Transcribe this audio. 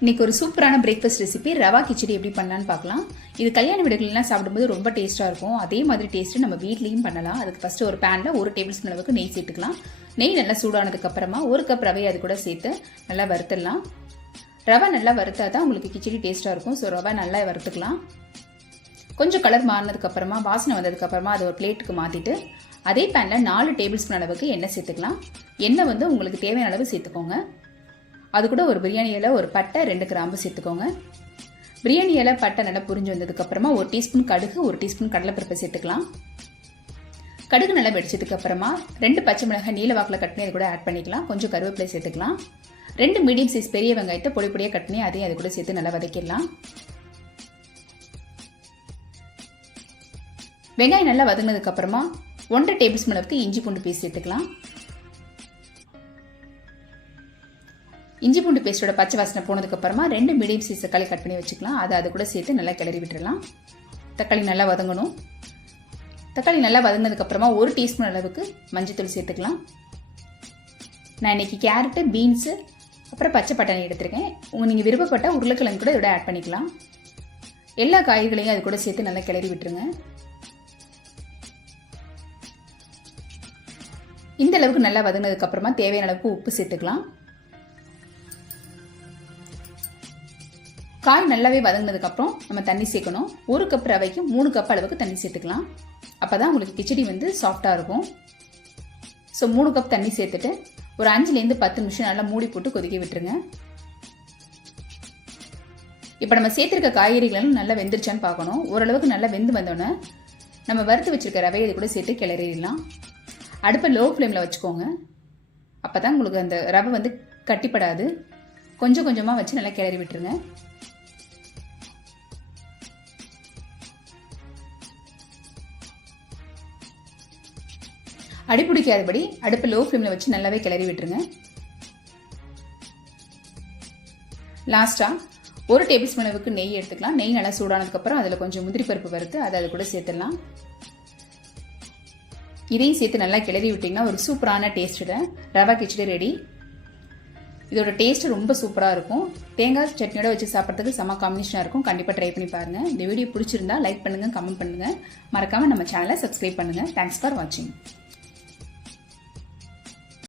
இன்னைக்கு ஒரு சூப்பரான பிரேக்ஃபாஸ்ட் ரெசிபி ரவா கிச்சடி எப்படி பண்ணலான்னு பார்க்கலாம். இது கல்யாண வீடுகள்லாம் சாப்பிடும்போது ரொம்ப டேஸ்ட்டாக இருக்கும். அதே மாதிரி டேஸ்ட்டு நம்ம வீட்லேயும் பண்ணலாம். அதுக்கு ஃபஸ்ட்டு ஒரு பேனில் 1 டேபிள் ஸ்பூன் அளவுக்கு நெய் சேர்த்துக்கலாம். நெய் நல்லா சூடானதுக்கப்புறமா 1 கப் ரவையை அது கூட சேர்த்து நல்லா வறுத்துடலாம். ரவை நல்லா வறுத்தா தான் உங்களுக்கு கிச்சடி டேஸ்ட்டாக இருக்கும். ஸோ ரவை நல்லா வறுத்துக்கலாம். கொஞ்சம் கலர் மாறினதுக்கப்புறமா வாசனை வந்ததுக்கப்புறமா அதை ஒரு பிளேட்டுக்கு மாற்றிட்டு அதே பேனில் 4 டேபிள் ஸ்பூன் அளவுக்கு எண்ணெய் சேர்த்துக்கலாம். எண்ணெய் வந்து உங்களுக்கு தேவையான அளவு சேர்த்துக்கோங்க. அது கூட ஒரு பிரியாணி இலை, ஒரு பட்டை, 2 கிராம்பு சேர்த்துக்கோங்க. பிரியாணி இலை, பட்டை நல்லா புரிஞ்சு வந்ததுக்கப்புறமா 1 டீஸ்பூன் கடுகு, 1 டீஸ்பூன் கடலைப்பருப்பு சேர்த்துக்கலாம். கடுகு நல்லா வெடிச்சதுக்கு அப்புறமா 2 பச்சை மிளகாய் நீல வாக்கில் கட் பண்ணி அது கூட ஆட் பண்ணிக்கலாம். கொஞ்சம் கருவேப்பிலை சேர்த்துக்கலாம். 2 மீடியம் சைஸ் பெரிய வெங்காயத்தை பொடி பொடியாக கட் பண்ணி அதையும் அது கூட சேர்த்து நல்லா வதக்கிடலாம். வெங்காயம் நல்லா வதங்கினதுக்கு அப்புறமா 1 டேபிள் ஸ்பூன் அளவுக்கு இஞ்சி பூண்டு பேஸ்ட் சேர்த்துக்கலாம். இஞ்சி பூண்டு பேஸ்டோட பச்சை வாசனை போனதுக்கப்புறமா 2 மீடியம் சைஸ் தக்காளி கட் பண்ணி வச்சுக்கலாம். அதை அது கூட சேர்த்து நல்லா கிளறி விட்டுடலாம். தக்காளி நல்லா வதங்கணும். தக்காளி நல்லா வதங்கினதுக்கப்புறமா 1 டீஸ்பூன் அளவுக்கு மஞ்சள்தூள் சேர்த்துக்கலாம். நான் இன்னைக்கு கேரட்டு, பீன்ஸு, அப்புறம் பச்சை பட்டாணி எடுத்திருக்கேன். நீங்கள் விருப்பப்பட்ட உருளைக்கிழங்கு கூட இதோட ஆட் பண்ணிக்கலாம். எல்லா காய்களையும் அது கூட சேர்த்து நல்லா கிளறி விட்டுருங்க. இந்த அளவுக்கு நல்லா வதங்கினதுக்கப்புறமா தேவையான அளவுக்கு உப்பு சேர்த்துக்கலாம். காய் நல்லாவே வதங்கினதுக்கப்புறம் நம்ம தண்ணி சேர்க்கணும். 1 கப் ரவைக்கு 3 கப் அளவுக்கு தண்ணி சேர்த்துக்கலாம். அப்போ தான் உங்களுக்கு கிச்சடி வந்து சாஃப்டாக இருக்கும். ஸோ 3 கப் தண்ணி சேர்த்துட்டு ஒரு 5லேருந்து 10 நிமிஷம் நல்லா மூடி போட்டு கொதிக்க விட்டுருங்க. இப்போ நம்ம சேர்த்துருக்க காய்கறிகளும் நல்லா வெந்துருச்சான்னு பார்க்கணும். ஓரளவுக்கு நல்லா வெந்து வந்தோன்னே நம்ம வறுத்து வச்சுருக்க ரவையை இது கூட சேர்த்து கிளறிடலாம். அடுப்பை லோ ஃப்ளேமில் வச்சுக்கோங்க. அப்போ தான் உங்களுக்கு அந்த ரவை வந்து கட்டிப்படாது. கொஞ்சம் கொஞ்சமாக வச்சு நல்லா கிளறி விட்டுருங்க. அடிப்பிடிக்காதபடி அடுப்பு லோ ஃப்ளேமில் வச்சு நல்லாவே கிளறி விட்டுருங்க. லாஸ்ட்டாக 1 டேபிள் ஸ்பூன் அளவுக்கு நெய் எடுத்துக்கலாம். நெய் நல்லா சூடானதுக்கப்புறம் அதில் கொஞ்சம் முந்திரி பருப்பு வறுத்து அதை அது கூட சேர்த்துடலாம். இதையும் சேர்த்து நல்லா கிளறி விட்டிங்கன்னா ஒரு சூப்பரான டேஸ்ட்டோட ரவா கிச்சடி ரெடி. இதோட டேஸ்ட்டு ரொம்ப சூப்பராக இருக்கும். தேங்காய் சட்னியோட வச்சு சாப்பிட்றதுக்கு செம்ம காம்பினேஷனாக இருக்கும். கண்டிப்பாக ட்ரை பண்ணி பாருங்கள். இந்த வீடியோ பிடிச்சிருந்தா லைக் பண்ணுங்கள், கமெண்ட் பண்ணுங்கள். மறக்காமல் நம்ம சேனலை சப்ஸ்கிரைப் பண்ணுங்கள். தேங்க்ஸ் ஃபார் வாட்சிங்.